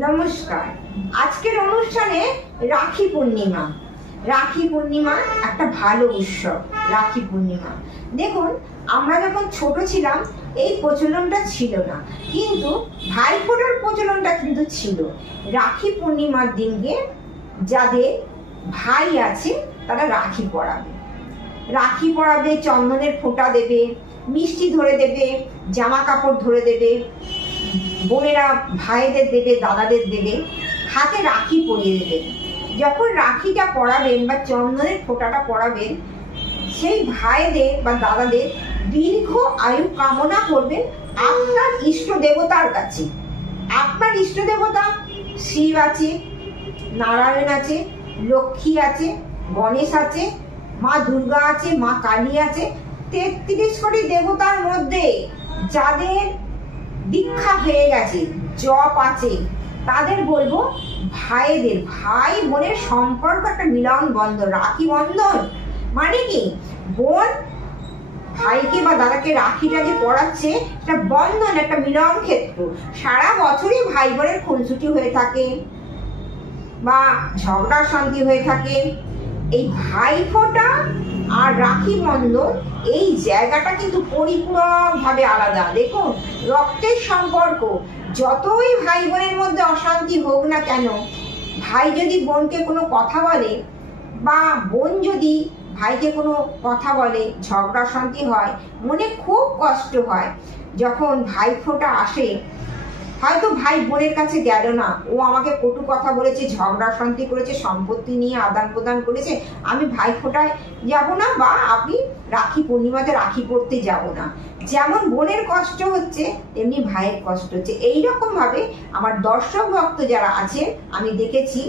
নমস্কার। আজকের অনুষ্ঠানে রাখি পূর্ণিমা। রাখি পূর্ণিমা একটা ভালো উৎসব। রাখি পূর্ণিমা দেখুন, আমরা যখন ছোট ছিলাম এই প্রচলনটা ছিল না, কিন্তু ভাইফোঁটার প্রচলনটা কিন্তু ছিল। রাখি পূর্ণিমার দিনকে যাদের ভাই আছে তারা রাখি পরাবে, রাখি পরাবে, চন্দনের ফোঁটা দেবে, মিষ্টি ধরে দেবে, জামা কাপড় ধরে দেবে, বোনেরা ভাইদের দেবে, দাদাদের দেবে, হাতে রাখি পরিয়ে দেবে। যখন রাখিটা পরাবেন বা চন্দনের ফোঁটাটা পরাবেন, সেই ভাইদের বা দাদাদের দীর্ঘ আয়ু কামনা করবেন আপনার ইষ্ট দেবতার কাছে। আপনার ইষ্ট দেবতা শিব আছে, নারায়ণ আছে, লক্ষ্মী আছে, গণেশ আছে, মা দুর্গা আছে, মা কালী আছে। 33 কোটি দেবতার মধ্যে যাদের দীক্ষা হয়ে গেছে, জপ আছে, তাদের বলবো ভাইদের, ভাই বোনের সম্পর্ক একটা মিলন বন্ধন। রাখি বন্ধন মানে কি, বোন ভাইকে বা দাদাকে রাখিটা যে পড়াচ্ছে একটা বন্ধন, একটা মিলন ক্ষেত্র। সারা বছরই ভাই বোনের খুনসুটি হয়ে থাকে বা ঝগড়া শান্তি হয়ে থাকে। এই ভাইফোঁটা আর রাখি বন্ধন এই জায়গাটা কিন্তু পরিপূরকভাবে আলাদা। দেখুন, রক্তের সম্পর্ক, যতই ভাই বোনের মধ্যে অশান্তি হোক না কেন, ভাই যদি বোনকে কোনো কথা বলে বা বোন যদি ভাইকে কোনো কথা বলে, ঝগড়া শান্তি হয়, মনে খুব কষ্ট হয়। যখন ভাইফোঁটা আসে, হয়তো ভাই বোনের কাছে গেল না, ও আমাকে কটু কথা বলেছে, ঝগড়া শান্তি করেছে, সম্পত্তি নিয়ে আদান প্রদান করেছে, আমি ভাইফোঁটায় যাব না বা আপনি রাখি পূর্ণিমাতে রাখি পড়তে যাব না। যেমন বোনের কষ্ট হচ্ছে তেমনি ভাইয়ের কষ্ট হচ্ছে। এইরকম ভাবে আমার দর্শক ভক্ত যারা আছেন, আমি দেখেছি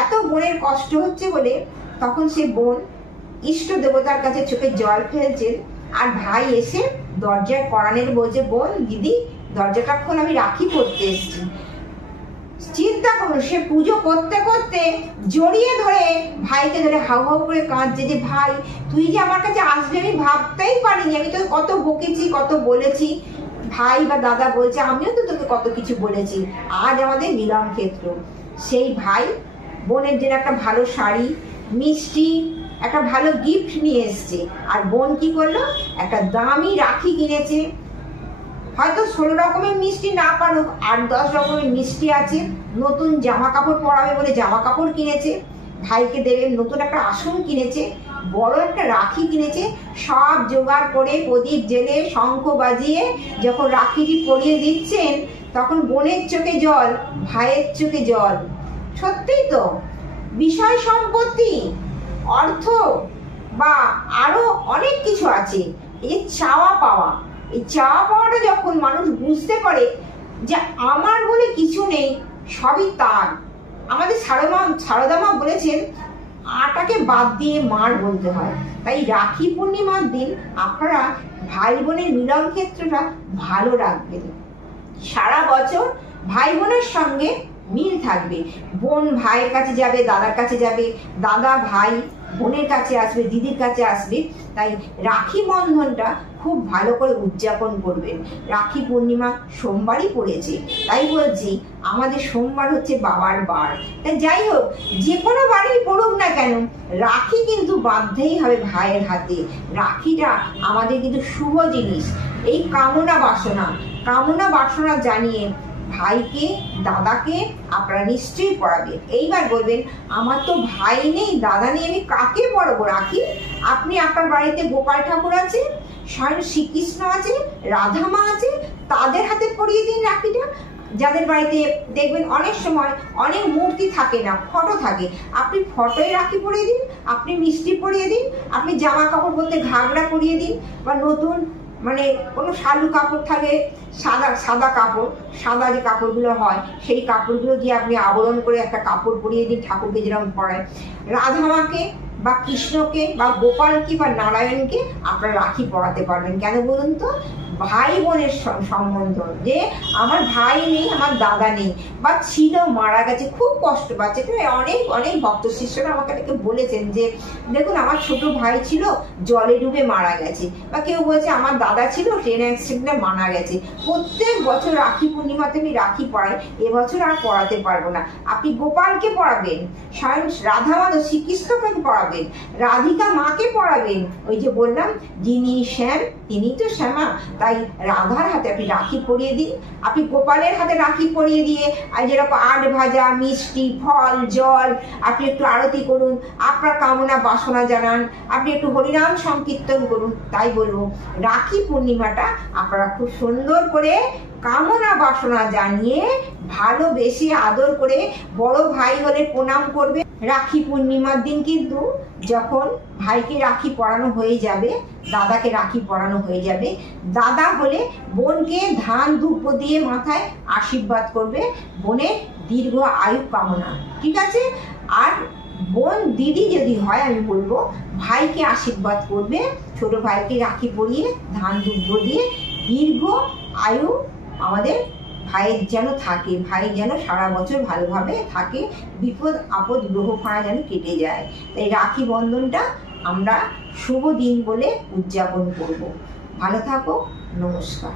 এত বোনের কষ্ট হচ্ছে বলে তখন সে বোন ইষ্ট দেবতার কাছে চোখে জল ফেলছেন, আর ভাই এসে দরজায় করানের বলছে, বোন দিদি দরজাটা খোল, আমি রাখি পড়তে এসেছি। চিন্তা করুন, সে পুজো করতে করতে জড়িয়ে ধরে ভাইকে ধরে হাউ হাউ করে কাঁদছে যে, ভাই তুই যে আমার কাছে আসবি আমি ভাবতেই পারিনি, আমি তো কত বকেছি, কত বলেছি। ভাই বা দাদা বলছে, আমিও তো তোকে কত কিছু বলেছি, আজ আমাদের মিলন ক্ষেত্র। সেই ভাই বোনের জন্য একটা ভালো শাড়ি, মিষ্টি, একটা ভালো গিফট নিয়ে এসছে। আর বোন কি করলো, একটা দামি রাখি কিনেছে। হয়তো 16 রকমের মিষ্টি না পারুক, 8-10 রকমের মিষ্টি আছে। নতুন জামা কাপড় পরাবে বলে জামা কাপড় কিনেছে, ভাইকে দেবে। নতুন একটা আসন কিনেছে, বড় একটা রাখি কিনেছে। সব জোগাড় করে প্রদীপ জেলে শঙ্খ বাজিয়ে যখন রাখিটি পরিয়ে দিচ্ছেন, তখন বোনের চোখে জল, ভাইয়ের চোখে জল। সত্যিই তো, বিষয় সম্পত্তি, অর্থ বা আরো অনেক কিছু আছে। এই চাওয়া পাওয়া, এই চাওয়া পাওয়াটা যখন মানুষ বুঝতে পারে যে আমার বলে কিছু নেই, সবই তার। আমাদের সারদা মা বলেছেন, আটাকে বাদ দিয়ে মার বলতে হয়। তাই রাখি পূর্ণিমার দিন আপনারা ভাই বোনের মিলন ক্ষেত্রটা ভালো রাখবেন। সারা বছর ভাই বোনের সঙ্গে মিল থাকবে। বোন ভাইয়ের কাছে যাবে, দাদার কাছে যাবে, দাদা ভাই বোনের কাছে আসবে, দিদির কাছে আসবে। তাই রাখি বন্ধনটা খুব ভালো করে উদযাপন করবেন। রাখি পূর্ণিমা সোমবারই পড়েছে, তাই বলছি আমাদের সোমবার হচ্ছে বাবার বার। তাই যাই হোক, যে কোনো বাড়ি পড়ুক না কেন, রাখি কিন্তু বাঁধতেই হবে ভাইয়ের হাতে। রাখিটা আমাদের কিন্তু শুভ জিনিস। এই কামনা বাসনা জানিয়ে ভাইকে, দাদাকে আপনারা নিশ্চয়ই পড়াবেন। এইবার বলবেন, আমার তো ভাই নেই, দাদা নেই, আমি কাকে পড়াবো রাখি? আপনি আপনার বাড়িতে গোপাল ঠাকুর আছে, স্বয়ং শ্রীকৃষ্ণ আছে, রাধা মা আছে, তাদের হাতে পরিয়ে দিন রাখিটা। যাদের বাড়িতে দেখবেন অনেক সময় অনেক মূর্তি থাকে না, ফটো থাকে, আপনি ফটোয় রাখি পরিয়ে দিন, আপনি মিষ্টি পরিয়ে দিন, আপনি জামা কাপড় বলতে ঘাগরা পরিয়ে দিন, বা নতুন মানে কোনো শালু কাপড় থাকে, সাদা কাপড়, সাদা যে কাপড়গুলো হয় সেই কাপড়গুলো দিয়ে আপনি আবরণ করে একটা কাপড় পরিয়ে দিন, ঠাকুরকে যেরকম পরায়। রাধামাকে বা কৃষ্ণকে বা গোপালকে বা নারায়ণকে আপনারা রাখি পরাতে পারবেন। কেন বলুন তো? ভাই বোনের সম্বন্ধ, যে আমার ভাই নেই, আমার দাদা নেই, বা ছিল মারা গেছে, খুব কষ্ট পাচ্ছে। অনেক অনেক ভক্ত শিষ্যরা আমাকে বলেছেন যে দেখুন আমার ছোট ভাই ছিল জলে ডুবে মারা গেছে, বা কেউ বলছে আমার দাদা ছিল ট্রেন অ্যাক্সিডেন্টে মারা গেছে। প্রত্যেক বছর রাখি পূর্ণিমাতে আমি রাখি পড়াই, এবছর আর পড়াতে পারবো না। আপনি গোপালকে পড়াবেন, স্বয়ং রাধা মাধব শ্রীকৃষ্ণকে পড়াবেন, রাধিকা মাকে পড়াবেন। ওই যে বললাম যিনি শ্যাম তিনি তো শ্যামা, তাই রাধার হাতে আপনি রাখি পরিয়ে দিন। আপনি গোপালের হাতে রাখি পরিয়ে দিয়ে যেরকম 8 ভাজা, মিষ্টি, ফল, জল, আপনি একটু আরতি করুন, আপনার কামনা বাসনা জানান, আপনি একটু হরিনাম সংকীর্তন করুন। তাই বলবো রাখি পূর্ণিমাটা আপনারা খুব সুন্দর করে কামনা বাসনা জানিয়ে ভালোবেসে আদর করে, বড় ভাই হলে প্রণাম করবে। রাখি পূর্ণিমার দিন কিন্তু যখন ভাইকে রাখি পরানো হয়ে যাবে, দাদাকে রাখি পরানো হয়ে যাবে, দাদা হলে বোনকে ধান ধূপ দিয়ে মাথায় আশীর্বাদ করবে, বোনের দীর্ঘ আয়ু কামনা, ঠিক আছে? আর বোন দিদি যদি হয় আমি বলবো ভাইকে আশীর্বাদ করবে, ছোট ভাইকে রাখি পরিয়ে ধান ধূপ দিয়ে দীর্ঘ আয়ু আমাদের ভাইয়ের যেন থাকে, ভাই যেন সারা বছর ভালোভাবে থাকে, বিপদ আপদ গ্রহ ফাঁড়া যেন কেটে যায়। তাই রাখি বন্ধনটা আমরা শুভ দিন বলে উদযাপন করব। ভালো থাকো, নমস্কার।